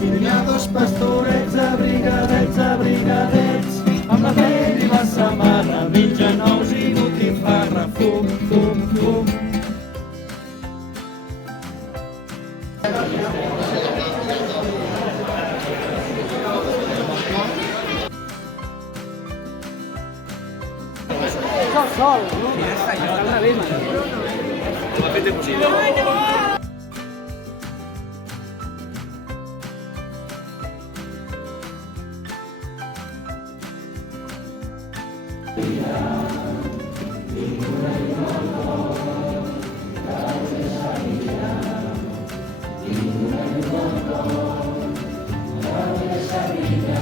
Tinc dos pastorets abrigadets, abrigadets, amb la pell i la samarra, mengen ous i botifarra, fum, fum, fum. És el sol, no? Al revés, man. L'ha fet impossible. Sabina,